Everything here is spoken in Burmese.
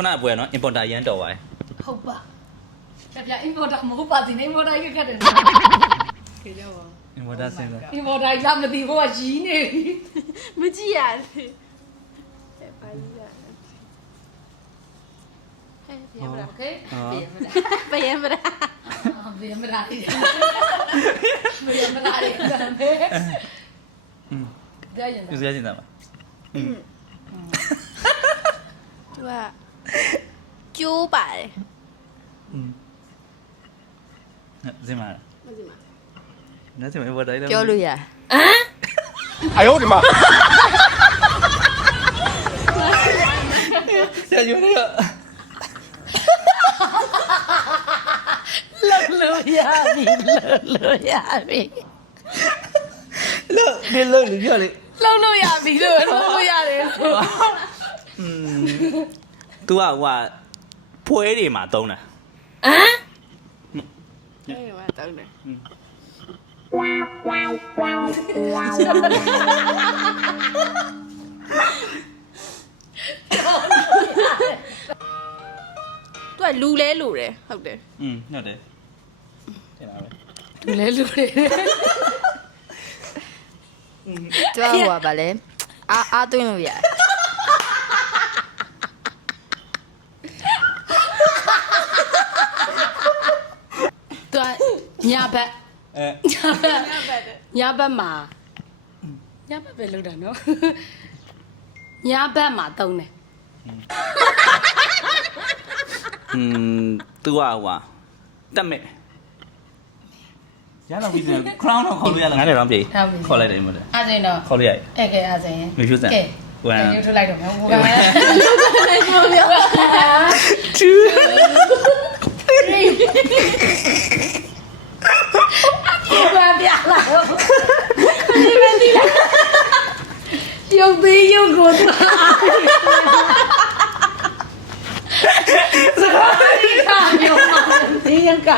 ခုနအပွဲနော် importer ရမ်းတော်ပါတယ် ဟုတ်ပါပြပြ importer မဟုတ်ပါသေးနဲ့ importer ကကတ်တယ်ခေကြောပါ importer စင်က importer လာမသိဘောကရီးနေပြီ မကြည့်ရသေးအဲပါကြီးရဟဲ့ပြန်မလား โอเคပြင်မလား ပြန်မလား ပြင်မလားပြင်မလားတယ်ဒါနဲ့ อืม ဒါရင် ယူစရချင်းသားပါ သူက 9발 응. 하지 마. 하지 마. 하지 마. 이거 나 이거. 겨루야. 아? 아유, 우리 마. 야, 요리야. 렐루야, 미, 렐루야, 미. 렐루야, 미, 렐루야, 미, 렐루야, 미. သူကဟိုကပွဲတွေမှာသုံးတာဟမ်အဲ့ဒီမှာတောင်းတယ်သူကလူလဲလူတယ်ဟုတ်တယ်อืมဟုတ်တယ်တင်တာပဲလူလဲလူတယ်သူကဟိုပါလေအာအာသွင်းလို့ရတယ် ညာဘက် အဲ ညာဘက်ညာဘက်မှာညာဘက်ပဲလောက်တာနော်ညာဘက်မှာတုံးတယ် อืม तू อ่ะဟိုတက်မဲ့ရတော့ပြီ crown တော့ခေါ်လို့ရလားငါလည်းတော့ပြေခေါ်လိုက်တယ်မဟုတ်လား အဲ့ဒါရင်တော့ ခေါ်လို့ရတယ် အဲ့ကဲအဲ့ဒါရင် မဖြူစံ ကဲ ဝမ် ကဲထုတ်လိုက်တော့မယ်ဟိုက ဘာ ရုပ်သေးရုပ်ကိုသူစကားဒီကမျိုးမဒီရင်က